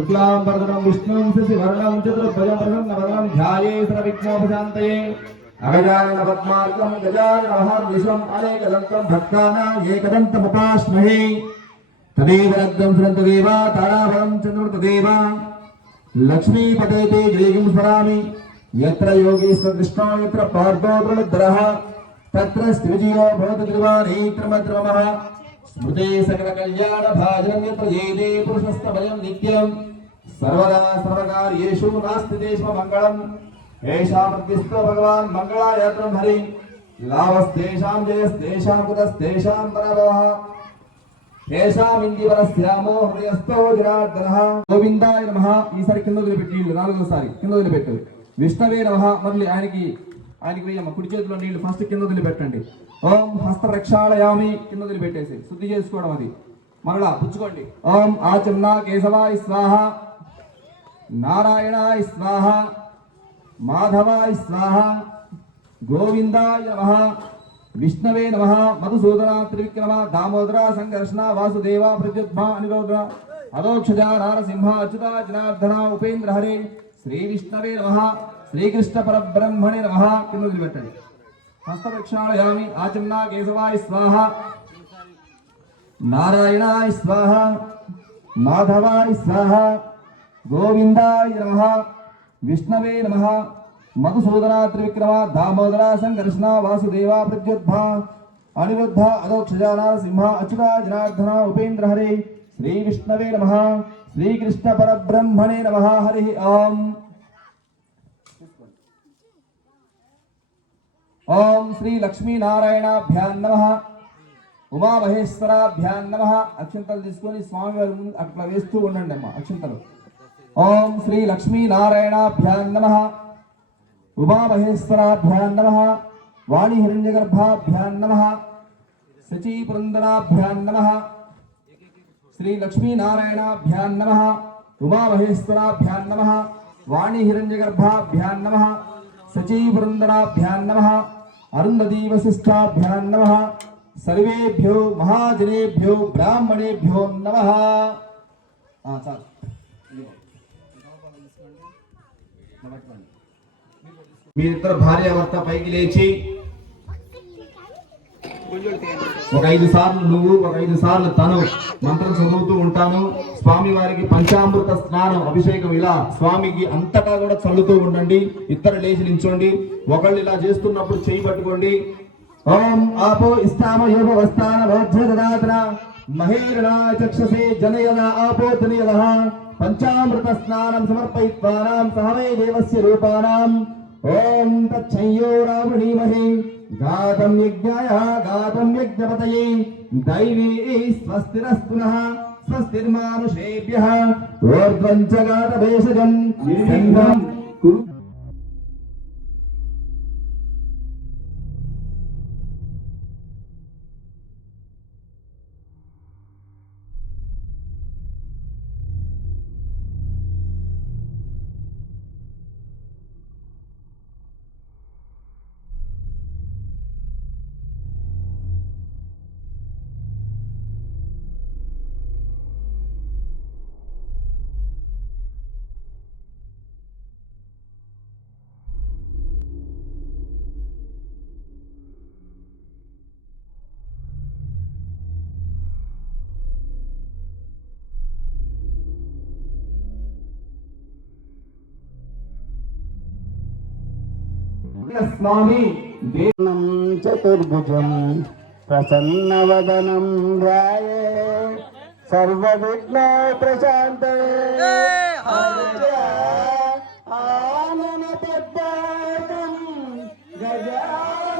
शुक्लांबरधरं विष्णुं शशिवर्णं चतुर्भुजं प्रसन्नवदनं ध्यायेत् सर्वविघ्नोपशान्तये अगजानन पद्मार्कं गजाननमहार्निशम् अनेकदन्तं भक्तानां एकदन्तमुपास्महे तदेव रक्तं सुरन्तदेव ताराबलं चन्द्रमृतदेव लक्ष्मीपतेते जयं स्मरामि यत्र योगीश्वर कृष्णो यत्र पार्थो त्रिणुद्धरः तत्र स्त्रिविजयो भवति त्रिवाणेत्रमत्रमः स्मृते सकलकल्याण भाजनं यत्र येदे पुरुषस्तमयं नित्यं सर्वदा सर्वकार्येषु नास्ति देशो मङ्गलम् एषा प्रतिष्ठो भगवान् मङ्गलायत्रं हरि लाभस्तेषां जयस्तेषां कुतस्तेषां पराभवः ఏషాం ఇందివరస్యామో హృదయస్థో జనార్దనః గోవిందాయ నమః. ఈసారి కింద వదిలిపెట్టి నీళ్లు నాలుగోసారి కింద వదిలిపెట్టు. విష్ణవే నమః. మళ్ళీ ఆయనకి వేయమ్మ. కుడి చేతిలో నీళ్లు ఫస్ట్ కింద వదిలిపెట్టండి. ఓం హస్త రక్షాళయామి. కింద వదిలిపెట్టేసి శుద్ధి చేసుకోవడం అది. మరలా పుచ్చుకోండి. ఓం ఆచమ్న కేశవాయ స్వాహ, నారాయణాయ స్వాహ, మాధవాయ స్వాహ, గోవిందాయ నమః, विष्णवे नमः. मधुसूदना त्रिविक्रम दामोदरा संघर्षणा वासुदेवा प्रत्युत्मा अनिरोधना अदोक्षजा नारसिंह अच्युता जनार्दना उपेन्द्र हरे श्री विष्णवे नमः. श्रीकृष्ण परब्रह्मणे नमः. किंद పెట్టండి. हस्तप्रक्षालयामि. आचमना केशवाय स्वाहा, नारायणाय स्वाहा, माधवाय स्वाहा, गोविंदाय नमः, विष्णवे नमः. मधुसूदना त्रिविक्रम दामोदरा संघर्षणा वासुदेवा प्रत्युत्था अनिरुद्ध अदोक्षजा नारसिंह अच्युता जनार्दना उपेन्द्र हरे श्री विष्णवे नमः. श्रीकृष्ण परब्रह्मणे नमः. हरि ओम. ओम श्री लक्ष्मी नारायणाभ्यां नमः. उमा महेश्वराभ्यां नमः. अक्षंतలు తీసుకొని స్వామి వారి ముందు అట్లా వేస్తూ ఉండండి అమ్మ అక్షంతలు. ओम श्री लक्ष्मी नारायणाभ्यां नमः. उमा महेश्वराभ्यां नमः. वाणी हिरण्यगर्भाभ्यां नमः. सची पुरंदराभ्यां नमः. श्री लक्ष्मी नारायणाभ्यां नमः. उमा महेश्वराभ्यां नमः. वाणी हिरण्यगर्भाभ्यां नमः. सची पुरंदराभ्यां नमः. अरुंधती वसिष्ठाभ्यां नमः. सर्वेभ्यो महाजनेभ्यो ब्राह्मणेभ्यो नमः. మీరిద్దరు భార్యాభర్త పైకి లేచి ఒక 5 సార్లు నువ్వు ఒక 5 సార్లు తను మంత్రం చదువుతూ ఉంటాను. స్వామి వారికి పంచామృత స్నానం అభిషేకం ఇలా స్వామికి అంతటా కూడా చల్లుతూ ఉండండి. ఇద్దరు లేచి నించోండి. ఒకళ్ళు ఇలా చేస్తున్నప్పుడు చేయి పట్టుకోండి. ఓం ఆపో ఇష్టామ యోగ వస్తాన వజ్రదాత్ర మహేరణా చక్షసే జనయన ఆపో జనయనః పంచామృత స్నానం సమర్పయిత్వానాం సహవై దేవస్య రూపానాం ओम तच्छयो रावणीमहे गातं यज्ञाय गातं यज्ञपतये दैवी स्वस्तिरस्तुनः स्वस्तिर्मानुषेभ्यः ऊर्ध्वं च गातभेषजं निर्विघ्नं कुरु. स्वामी देवनं चतुर्भुजं प्रसन्नवदनं ध्याये सर्वविघ्न प्रशान्तये आनन पद्मार्कं गजाननमहार्निशम्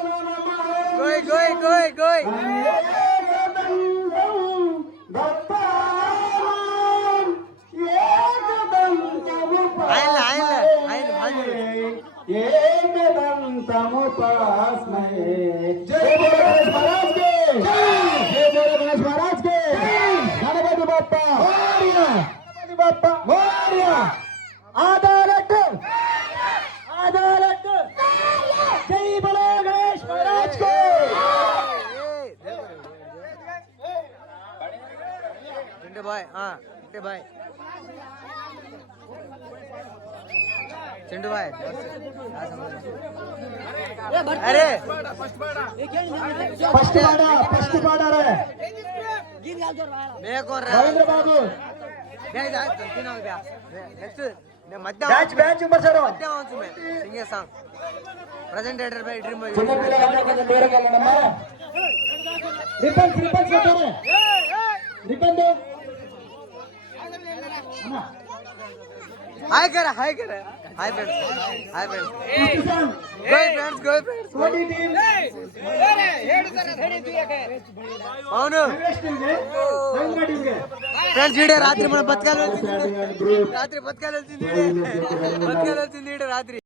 एकदन्तमुपास्महे. जय बोलो गणेश महाराज के, जय बोलो गणेश महाराज के. गणपति बाप्पा मोरया, गणपति बाप्पा मोरया. आदालत आदालत जय बोलो गणेश महाराज को. भाई चिंटू भाई अरे ఫస్ట్ పాడా రే मैं कौन రవీంద్ర బాబు नेक्स्ट బ్యాచ్ ఉమర్సారు सिंगे सॉन्ग प्रेजेंटेटर by ड्रीम చిన్న పిల్లలందరూ కొంచెం దూరంగా వెళ్ళండమ్మా రిబ్బన్స్ పెట్టారు రిబ్బన్ हाय कर हाय फ्रेंड्स गो फ्रेंड्स కోటి టీం అవును రవీంద్ర టీంಗೆ ఫ్రెండ్స్ వీడియో రాత్రి మనం బతకాల్సింది రాత్రి